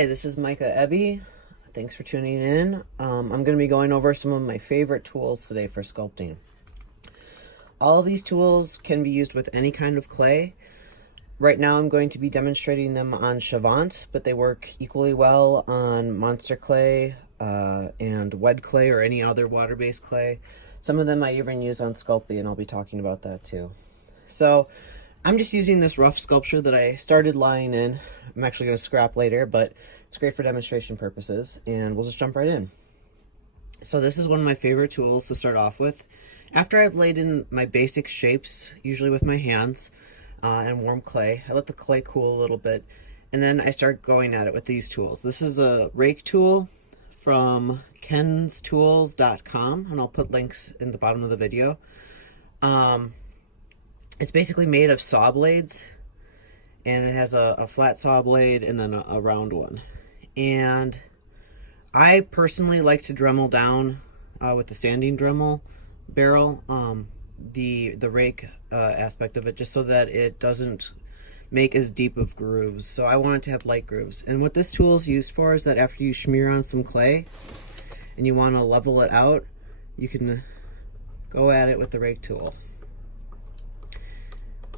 Hi, this is Micah Ebby. Thanks for tuning in. I'm going to be going over some of my favorite tools today for sculpting. All of these tools can be used with any kind of clay. Right now I'm going to be demonstrating them on Chavant, but they work equally well on monster clay and wet clay or any other water-based clay. Some of them I even use on Sculpey, and I'll be talking about that too. So I'm just using this rough sculpture that I started lying in. I'm actually going to scrap later, but it's great for demonstration purposes, and we'll just jump right in. So this is one of my favorite tools to start off with. After I've laid in my basic shapes, usually with my hands and warm clay, I let the clay cool a little bit, and then I start going at it with these tools. This is a rake tool from kenstools.com, and I'll put links in the bottom of the video. It's basically made of saw blades, and it has a flat saw blade and then a round one. And I personally like to Dremel down with the sanding Dremel barrel, the rake aspect of it, just so that it doesn't make as deep of grooves. So I want it to have light grooves. And what this tool is used for is that after you smear on some clay and you want to level it out, you can go at it with the rake tool.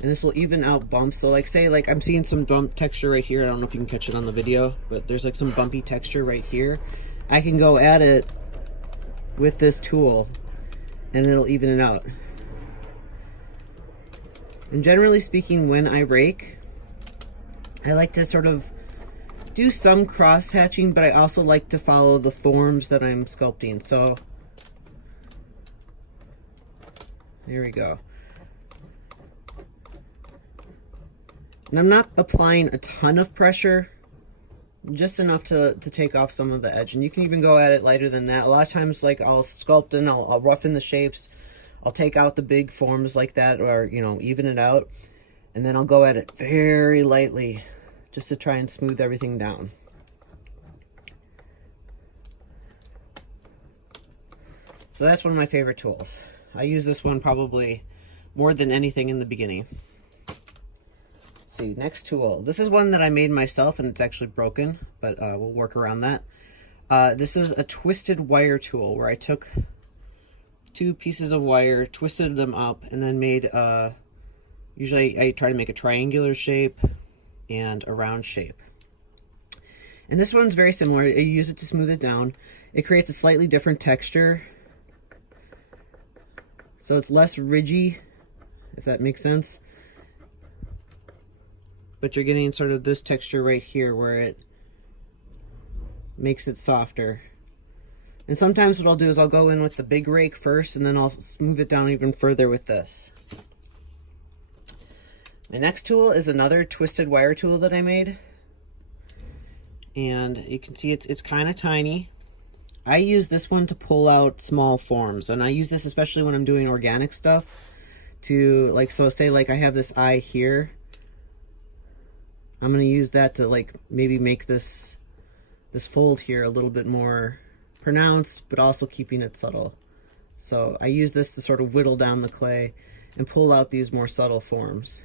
And this will even out bumps. So like say like I'm seeing some bump texture right here. I don't know if you can catch it on the video, but there's like some bumpy texture right here. I can go at it with this tool and it'll even it out. And generally speaking, when I rake, I like to sort of do some cross hatching, but I also like to follow the forms that I'm sculpting. So here we go. And I'm not applying a ton of pressure, just enough to take off some of the edge. And you can even go at it lighter than that. A lot of times, like I'll sculpt and I'll roughen the shapes. I'll take out the big forms like that, or even it out, and then I'll go at it very lightly, just to try and smooth everything down. So that's one of my favorite tools. I use this one probably more than anything in the beginning. See, next tool. This is one that I made myself, and it's actually broken, but we'll work around that. This is a twisted wire tool where I took two pieces of wire, twisted them up, and then made usually I try to make a triangular shape and a round shape. And this one's very similar. I use it to smooth it down. It creates a slightly different texture, so it's less ridgy, if that makes sense. But you're getting sort of this texture right here where it makes it softer. And sometimes what I'll do is I'll go in with the big rake first, and then I'll smooth it down even further with this. My next tool is another twisted wire tool that I made. And you can see it's kind of tiny. I use this one to pull out small forms, and I use this especially when I'm doing organic stuff to, like, so say like I have this eye here. I'm going to use that to like maybe make this fold here a little bit more pronounced, but also keeping it subtle. So I use this to sort of whittle down the clay and pull out these more subtle forms.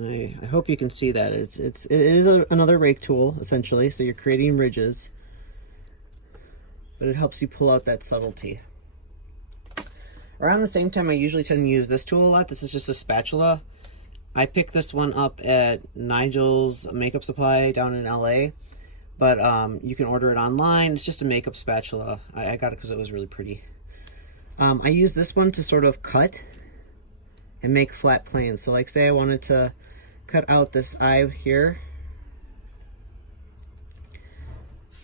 I hope you can see that. It is another rake tool, essentially, so you're creating ridges, but it helps you pull out that subtlety. Around the same time, I usually tend to use this tool a lot. This is just a spatula. I picked this one up at Nigel's Makeup Supply down in LA, but you can order it online. It's just a makeup spatula. I got it because it was really pretty. I use this one to sort of cut and make flat planes. So like say I wanted to cut out this eye here.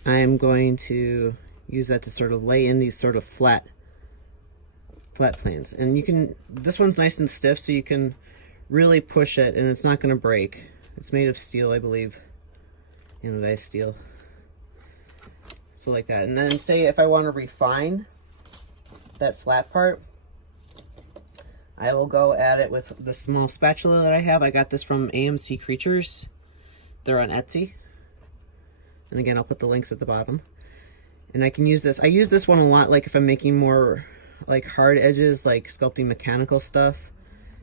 I'm going to use that to sort of lay in these sort of flat planes. And you can, this one's nice and stiff, so you can really push it and it's not going to break. It's made of steel, I believe. Anodized steel. So like that. And then say if I want to refine that flat part, I will go at it with the small spatula that I have. I got this from AMCreatures. They're on Etsy. And again, I'll put the links at the bottom. And I can use this. I use this one a lot, like if I'm making more like hard edges, like sculpting mechanical stuff,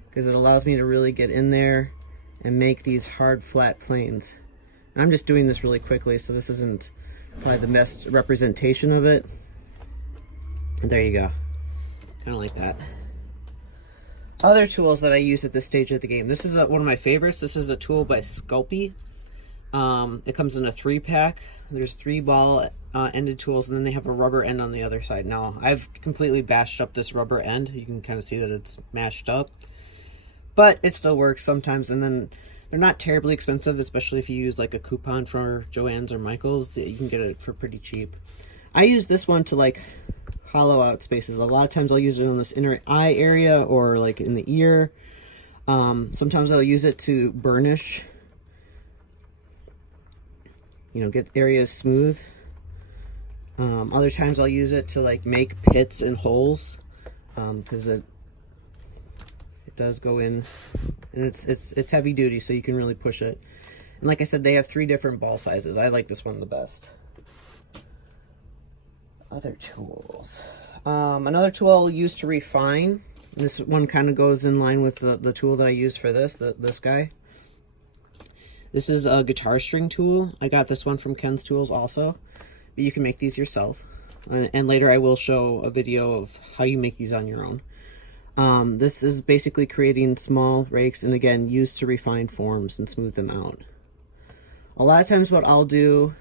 because it allows me to really get in there and make these hard flat planes. And I'm just doing this really quickly, so this isn't probably the best representation of it. And there you go, kind of like that. Other tools that I use at this stage of the game. This is one of my favorites. This is a tool by Sculpey. It comes in a 3-pack. There's 3 ball ended tools, and then they have a rubber end on the other side. Now, I've completely bashed up this rubber end. You can kind of see that it's mashed up, but it still works sometimes. And then they're not terribly expensive, especially if you use like a coupon for Joann's or Michael's. You can get it for pretty cheap. I use this one to like hollow out spaces. A lot of times I'll use it on this inner eye area or like in the ear. Sometimes I'll use it to burnish, you know, get areas smooth. Other times I'll use it to like make pits and holes, because it does go in, and it's heavy duty, so you can really push it. And like I said, they have 3 different ball sizes. I like this one the best. Other tools. Another tool I'll use to refine. This one kind of goes in line with the tool that I use for this guy. This is a guitar string tool. I got this one from Ken's Tools also, but you can make these yourself. And later I will show a video of how you make these on your own. This is basically creating small rakes, and again, used to refine forms and smooth them out. A lot of times what I'll do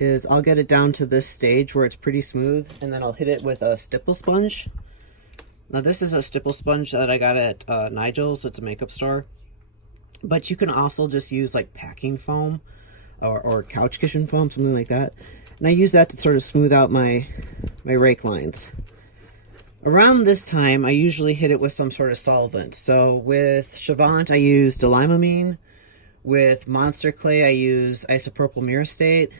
is I'll get it down to this stage where it's pretty smooth, and then I'll hit it with a stipple sponge. Now this is a stipple sponge that I got at Nigel's. It's a makeup store. But you can also just use like packing foam or couch cushion foam, something like that. And I use that to sort of smooth out my rake lines. Around this time, I usually hit it with some sort of solvent. So with Chavant, I use dilimamine. With Monster Clay, I use isopropyl myrostate.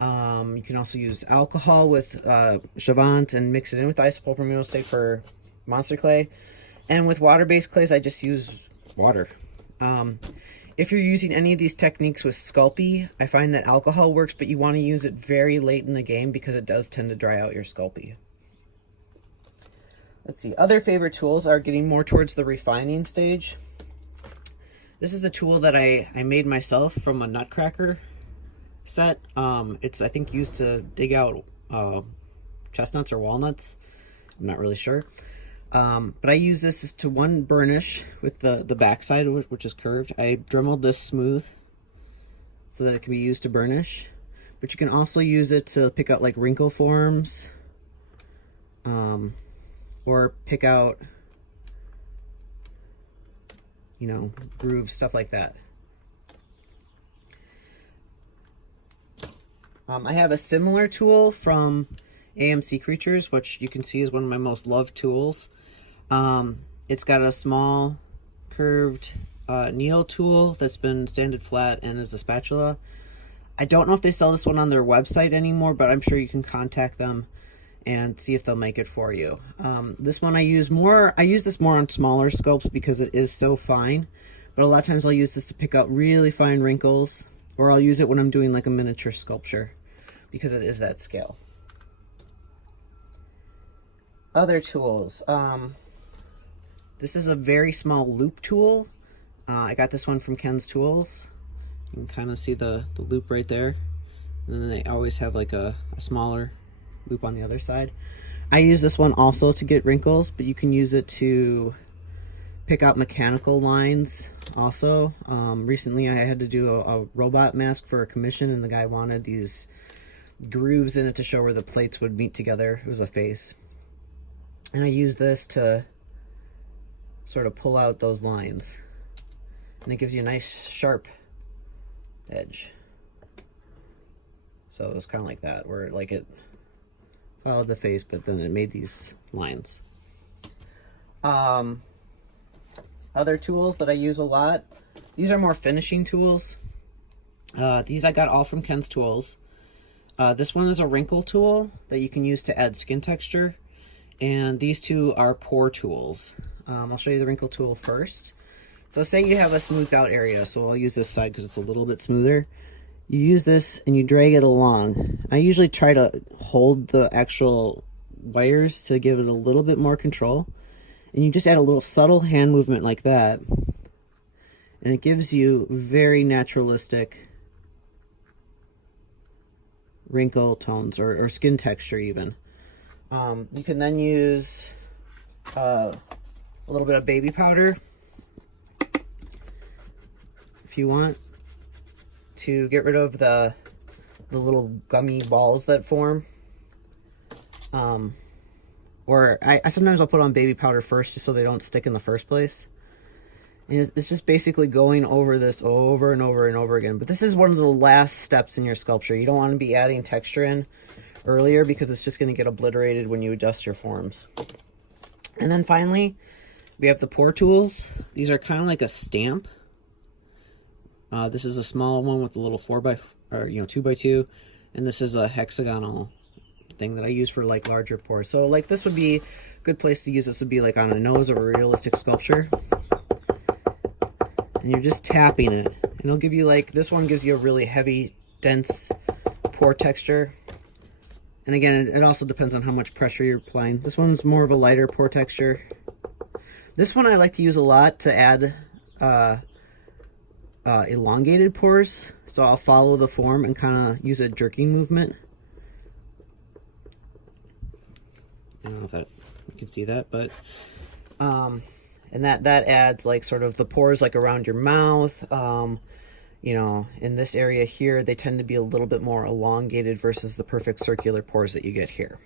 You can also use alcohol with Chavant and mix it in with isopropyl myrostate for Monster Clay. And with water-based clays, I just use water. If you're using any of these techniques with Sculpey, I find that alcohol works, but you want to use it very late in the game because it does tend to dry out your Sculpey. Let's see, other favorite tools are getting more towards the refining stage. This is a tool that I made myself from a nutcracker set. It's, I think, used to dig out chestnuts or walnuts. I'm not really sure. But I use this to burnish with the backside, which is curved. I dremeled this smooth so that it can be used to burnish. But you can also use it to pick out like wrinkle forms, or pick out, you know, grooves, stuff like that. I have a similar tool from AMCreatures, which you can see is one of my most loved tools. It's got a small curved needle tool that's been sanded flat and is a spatula. I don't know if they sell this one on their website anymore, but I'm sure you can contact them and see if they'll make it for you. This one I use this more on smaller sculpts because it is so fine, but a lot of times I'll use this to pick out really fine wrinkles, or I'll use it when I'm doing like a miniature sculpture because it is that scale. Other tools. This is a very small loop tool. I got this one from Ken's Tools. You can kind of see the loop right there. And then they always have like a smaller loop on the other side. I use this one also to get wrinkles, but you can use it to pick out mechanical lines also. Recently I had to do a robot mask for a commission, and the guy wanted these grooves in it to show where the plates would meet together. It was a face. And I use this to sort of pull out those lines. And it gives you a nice sharp edge. So it was kind of like that, where like it followed the face, but then it made these lines. Other tools that I use a lot, these are more finishing tools. These I got all from Ken's Tools. This one is a wrinkle tool that you can use to add skin texture. And these two are pour tools. I'll show you the wrinkle tool first. So say you have a smoothed out area. So I'll use this side because it's a little bit smoother. You use this and you drag it along. I usually try to hold the actual wires to give it a little bit more control. And you just add a little subtle hand movement like that. and it gives you very naturalistic wrinkle tones or skin texture even. You can then use a little bit of baby powder if you want to get rid of the little gummy balls that form. Or I sometimes I'll put on baby powder first just so they don't stick in the first place. And it's just basically going over this over and over and over again. But this is one of the last steps in your sculpture. You don't want to be adding texture in earlier because it's just going to get obliterated when you adjust your forms. And then finally, we have the pour tools. These are kind of like a stamp. This is a small one with a little 2x2, and this is a hexagonal thing that I use for like larger pours. So like this would be a good place to use. This would be like on a nose of a realistic sculpture. And you're just tapping it. And it'll give you like, this one gives you a really heavy, dense pour texture. And again, it also depends on how much pressure you're applying. This one's more of a lighter pour texture. This one I like to use a lot to add elongated pours. So I'll follow the form and kind of use a jerking movement. I don't know if that you can see that, but and that adds like sort of the pores like around your mouth. You know, in this area here, they tend to be a little bit more elongated versus the perfect circular pores that you get here.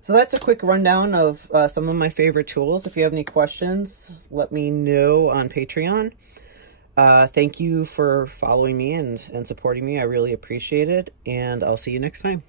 So that's a quick rundown of some of my favorite tools. If you have any questions, let me know on Patreon. Thank you for following me and supporting me. I really appreciate it, and I'll see you next time.